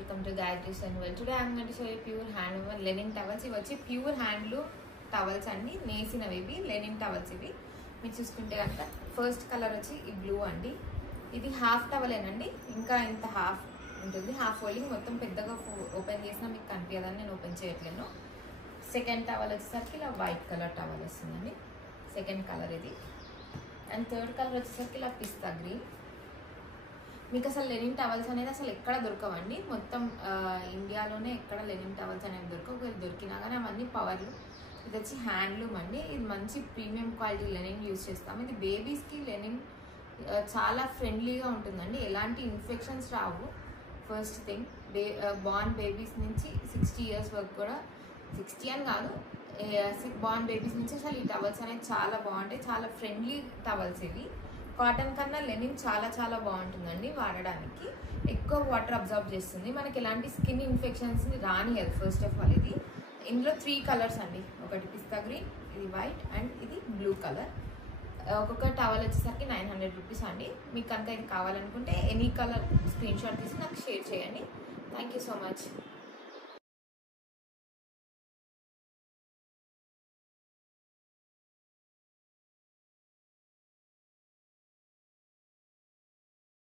welcome to Gayatri Sunwell. Today I am going to show you pure handwoven linen towels. ఇవి వచ్చి pure handloom towels అండి, నేసినవి ఇవి Lenin towels. ఇవి మీరు చూసుకుంటే కనుక ఫస్ట్ కలర్ వచ్చి ఈ బ్లూ అండి. ఇది హాఫ్ టవలేనండి, ఇంకా ఇంత హాఫ్ ఉంటుంది. హాఫ్ ఫోల్డింగ్ మొత్తం పెద్దగా ఓపెన్ చేసినా మీకు కనిపించదని నేను ఓపెన్ చేయట్లేను. సెకండ్ టవల్ వచ్చేసరికి ఇలా వైట్ కలర్ టవల్ వస్తుందండి, సెకండ్ కలర్ ఇది. అండ్ థర్డ్ కలర్ వచ్చేసరికి ఇలా పిస్తా గ్రీన్. మీకు అసలు లెనిన్ టవల్స్ అనేది అసలు ఎక్కడ దొరకవండి, మొత్తం ఇండియాలోనే ఎక్కడ లెనిన్ టవల్స్ అనేవి దొరకవు. ఒకవేళ దొరికినా కానీ అవన్నీ పవర్లు. ఇది వచ్చి హ్యాండ్లూమ్ అండి, ఇది మంచి ప్రీమియం క్వాలిటీ లెనిన్ యూజ్ చేస్తాము. ఇది బేబీస్కి లెనిన్ చాలా ఫ్రెండ్లీగా ఉంటుందండి, ఎలాంటి ఇన్ఫెక్షన్స్ రావు. ఫస్ట్ థింగ్, బార్న్ బేబీస్ నుంచి 60 years వరకు కూడా, 60 అని కాదు, బార్న్ బేబీస్ నుంచి అసలు ఈ టవల్స్ అనేవి చాలా బాగుంటాయి. చాలా ఫ్రెండ్లీ టవల్స్ ఇవి. కాటన్ కన్నా లెనిన్ చాలా చాలా బాగుంటుందండి వాడడానికి. ఎక్కువ వాటర్ అబ్జర్వ్ చేస్తుంది, మనకి ఎలాంటి స్కిన్ ఇన్ఫెక్షన్స్ని రానియదు. ఫస్ట్ ఆఫ్ ఆల్ ఇది ఇందులో 3 కలర్స్ అండి, ఒకటి పిస్తా గ్రీన్, ఇది వైట్ అండ్ ఇది బ్లూ కలర్. ఒక్కొక్క టవల్ వచ్చేసరికి 900 రూపీస్ అండి. మీకు కనుక ఇది కావాలనుకుంటే ఎనీ కలర్ స్క్రీన్ షాట్ తీసి నాకు షేర్ చేయండి. Thank you so much.